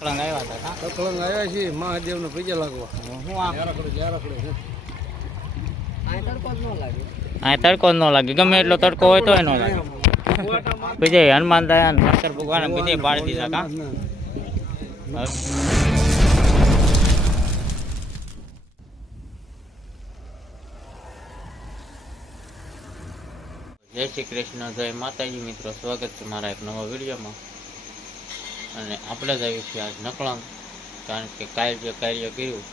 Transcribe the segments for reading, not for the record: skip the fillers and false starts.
કળંગ આવ્યા હતા કા કળંગ આવ્યા છીએ મહાદેવને પગે લાગવા. હું આ યારકડે આ તડકો ન લાગે, ગમે એટલો તડકો હોય તો ન લાગે. પછી હનુમાન દયા શંકર ભગવાન બધે પાડી દીધા કા. જય શ્રી કૃષ્ણ, જય માતાજી મિત્રો, સ્વાગત છે મારા એક નવા વિડીયોમાં. અને આપણે જ આવી છીએ આજ નકળંગ, કારણ કે કાલ જે કાર્ય કર્યું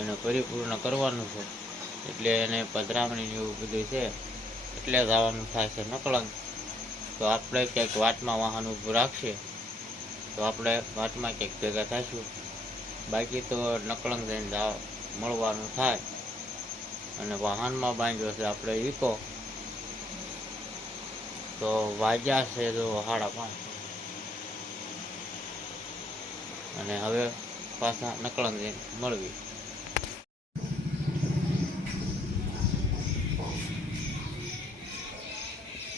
એને પરિપૂર્ણ કરવાનું છે, એટલે એને પધરામણી એવું બધું છે, એટલે જ આવવાનું થાય છે નકળંગ. તો આપણે ક્યાંક વાટમાં વાહન ઊભું રાખશે તો આપણે વાટમાં ક્યાંક ભેગા થઈશું, બાકી તો નકળંગ જઈને મળવાનું થાય. અને વાહનમાં બાંધ્યો છે આપણે ઈકો, તો વાગ્યા છે જો 5:30, અને હવે પાછા નકળંગ જઈને મળવી.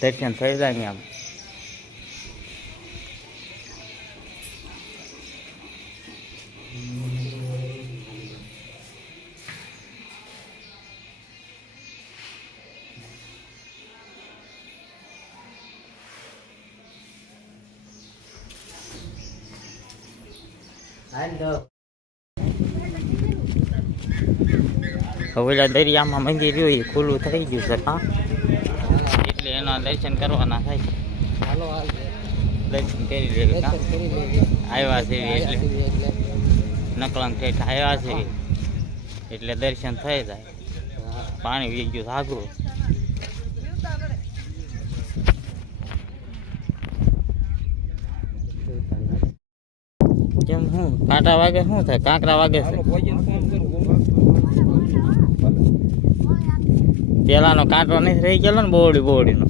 દર્શન થઈ જાય ને આમ. હવેલા દરિયામાં મંદિર રહ્યું એ ખુલ્લું થઈ ગયું છે કા, એટલે એના દર્શન કરવાના થાય છે. હાલો હાલ દર્શન કરી લેવી કા, આવ્યા છે એટલે નકળંગ ઠેઠ આવ્યા છે એટલે દર્શન થઈ જાય. પાણી વી ગયું સાગરું. કેમ શું કાંટા વાગે શું થાય, કાંકરા વાગે છે. પેલાનો કાંટો નથી રહી ગયેલો ને બોડીનો.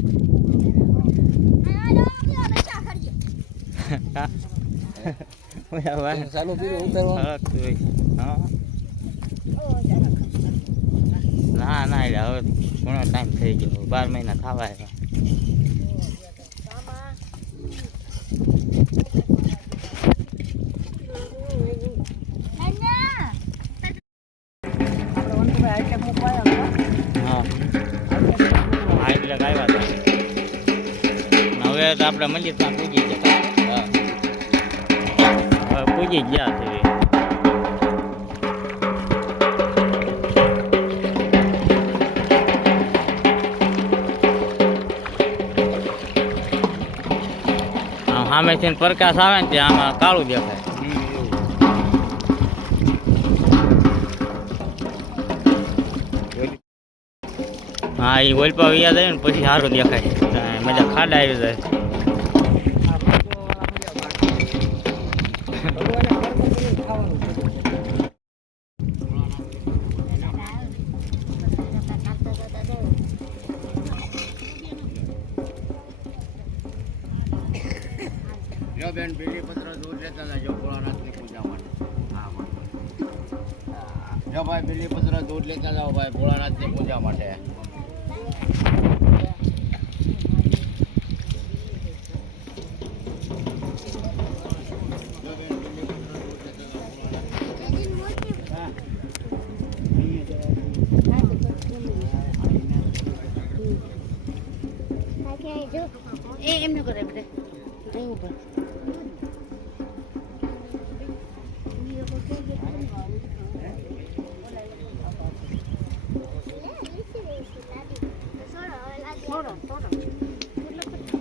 ચાલુ કર્યું ઉતારવાનું. ના ના એટલે હવે ઘણો ટાઈમ થઈ ગયો, 12 મહિના થવા આવ્યા. હવે તો આપણે મંદિર ત્યાં પૂજી જતા, હવે પૂજી ગયા છે. સામેથી પ્રકાશ આવે ને ત્યાં આમાં કાળું દેખાય. હા એ ઓલપા વ્યા જાય ને પછી સારું દેખાય, મજા ખાડા આવી જાય. બેન બીલીપત્ર દૂધ લેતા જાજો ભોળાનાથની પૂજા માટે. જો ભાઈ બીલીપત્ર દૂધ લેતા જાઓ ભાઈ ભોળાનાથની પૂજા માટે. એમ ન કરે બેટા અહીં ઉપર.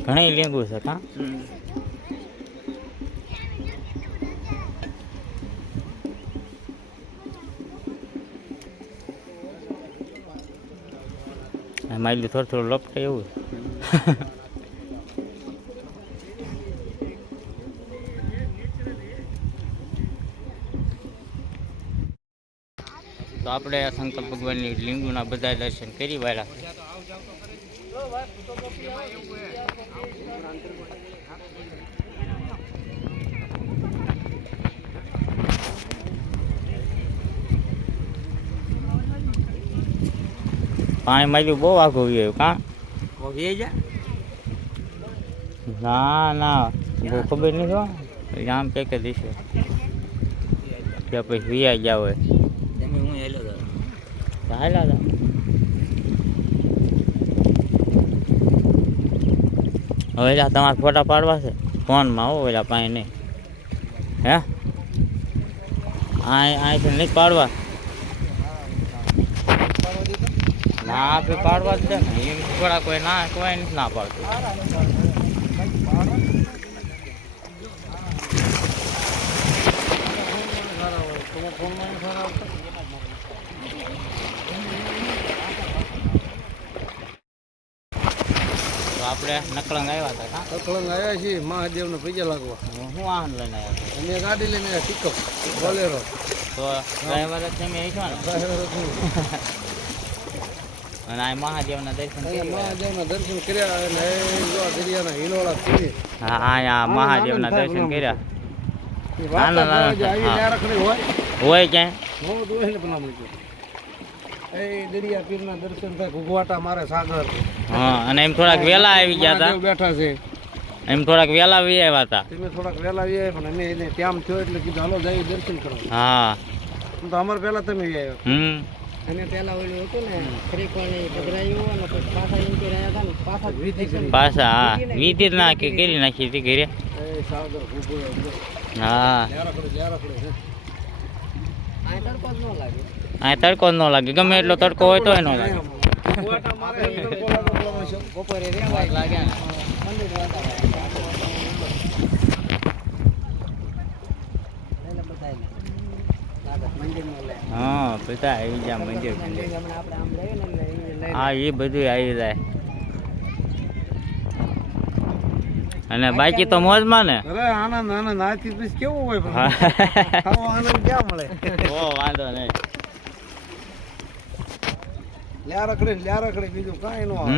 ઘણી લીંબુ છે કા. માયલું થોડું લપટે એવું. તો આપણે શંકર ભગવાનની લિંગુના બધા દર્શન કરી વાળા. પાણી માર્યું બહુ આઘું આવ્યું કા. ના ના બહુ ખબર નહીં, આમ પેકે દીશે. ત્યાં પછી વિયા ગયા હોય તમે હું હેલો તો હાલ્યા હતા. હવે એલા તમારે ફોટા પાડવા છે ફોનમાં હો ઓલા પાસે નહીં હે અહીંથી નહીં પાડવા ના આપણે પાડવા જ છે ને એમ થોડા કોઈ નથી ના પાડતું. તો આપણે નકળંગ આવ્યા હતા હા તકલંગ આવ્યા છીએ મહાદેવને પૈસા લાગવા. હું વાહન લઈને આવ્યા હતા અમે ગાડી લઈને આવ્યા પિકઅપ બોલેરો. તો ડ્રાઈવર જ તમે છો ને અને આ મહાદેવના દર્શન કરી મહાદેવના દર્શન કર્યા અને જો દરિયાના હિલોળા પીને હા અહીંયા મહાદેવના દર્શન કર્યા હોય ક્યાંય દરિયા પીરના દર્શન થાય ઘુઘવાટા મારે સાગર. હા અને એમ થોડાક વહેલા આવી ગયા હતા બેઠા છે એમ થોડાક વહેલા આવી આવ્યા હતા તમે થોડાક વહેલા આવ્યા પણ અમે એને ત્યાં થયો એટલે કીધું હાલો જાય દર્શન કરવા. હા તો અમારે પહેલા તમે આવ્યા અને પેલા ઓલું હતું ને ખરીકવાની પધરાયું અને પછી પાછા એમ કે રહ્યા હતા ને પાછા પાછા હા વીતી જ નાખી કરી નાખી હતી ઘરે સાગર ઘુઘો હા આ તડકો જ ન લાગે આ તડકો જ ન લાગે ગમે એટલો તડકો હોય તો ન લાગે ઘુઘવાટા મારે બપોરે રેવાય લાગે ને મંદિર વાતાવરણ એટલે બધાય મંદિરમાં લે હા બધા આવી જાય મંદિર મંદિર હમણાં આપણે આમ રહીએ ને એટલે એ લઈ હા એ બધું આવી જાય અને બાકી તો મોજમાં ને અરે આનંદ આનંદ આથી પછી કેવું હોય પણ હા. આવો આનંદ ક્યાં મળે. ઓ વાંધો નહીં લ્યા રખડે બીજું કાંઈ ન આવે.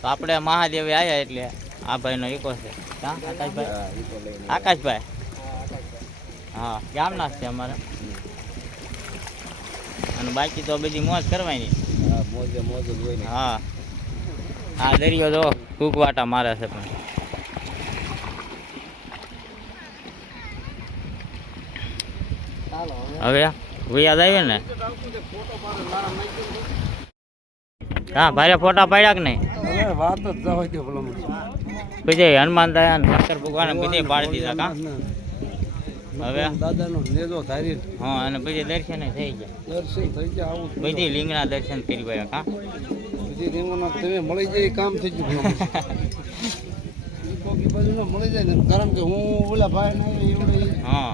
તો આપણે મહાદેવે આવ્યા એટલે આ ભાઈનો ઈકો છે હા આકાશભાઈ આકાશભાઈ હા ગામના જ છે અમારે અને બાકી તો બધી મોજ કરવાની મોજે મોજ જ હોય ને. હા આ દરિયો જો કૂકવાટા મારે છે પણ હવે યાદ આવ્યો ને હા ભારે ફોટા પાડ્યા કે નહીં અરે વાત જ જવા દો ભલામણ. પછી હનુમાન દયા શંકર ભગવાન બધે પાડી દીધા કા હવે દાદાનો નેજો ધારી હા અને પછી દર્શન થઈ ગયા દર્શન થઈ ગયા આવું જ. બધી લીંગના દર્શન કરી ગયા કા બધી રીંગણના તમે મળી જાય એ કામ થઈ ગયું ભલામણ. ઈ કોકી બાજુના મળી જાય ને કારણ કે હું ઓલા ભાઈ ને એવડે હા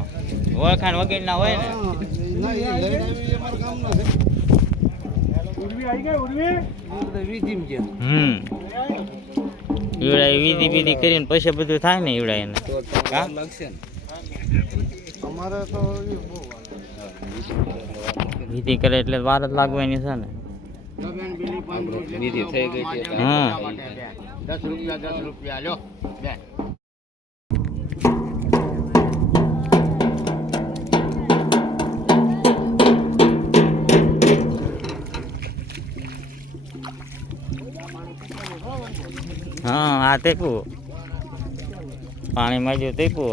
ઓળખાણ વગેરેના હોય ને ના એ લઈને આવી એ અમારા ગામના છે. ઉડવી આવી ગઈ ઉડવી બધા વીધીમ ગયા. ઈવડા વિધિ વિધિ કરીને પછી બધું થાય ને ઈવડા એને હા લાગશે ને અમારે તો એ બહુ વિધિ કરે એટલે વાર જ લાગવાની છે ને વિધિ થઈ ગઈ છે. હા 10 રૂપિયા લ્યો બેન. હા આ તેકું પાણીમાં જો તેકું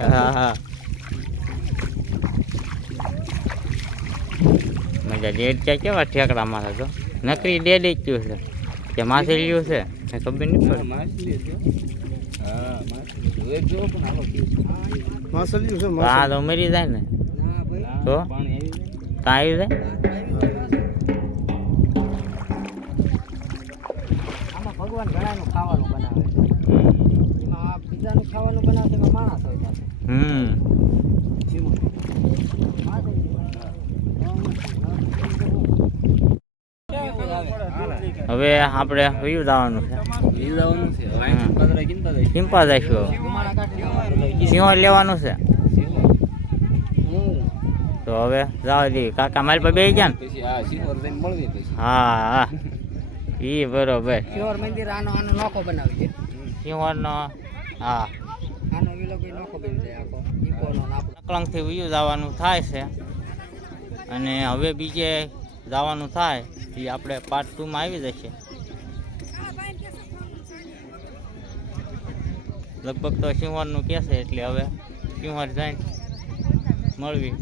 હા હા મજા ડેડ છે કેવા ઠેકડા મારે તો નકરી ડેડ જ થયું છે કે માછલીયું છે એ ખબર નહીં પડે માસલિયું છે હા તો મરી જાય ને તો કાંઈ આવી જાય આમાં ભગવાન ઘણાનું ખાવાનું બનાવે એમાં આ બીજાનું ખાવાનું બનાવશે એમાં માણસ હોય પાછો. હવે આપણે વયું જવાનું છે કિંપા જઈશું સિંહો લેવાનું છે તો હવે જવા દઈએ કાકા મારી પર બે ગયા ને હા હા ઈ બરોબર શિવર મંદિર આનો નોખો બનાવી છે સિંહોનો હા આનો વિલો કોઈ નોખો બની જાય આખો ઈકોનો આપણો નકળંગથી વયું જવાનું થાય છે અને હવે બીજે જવાનું થાય એ આપણે પાર્ટ 2 માં આવી જશે લગભગ તો સિંહવારનું કહેશે એટલે હવે સિંહવાર જઈને મળવી.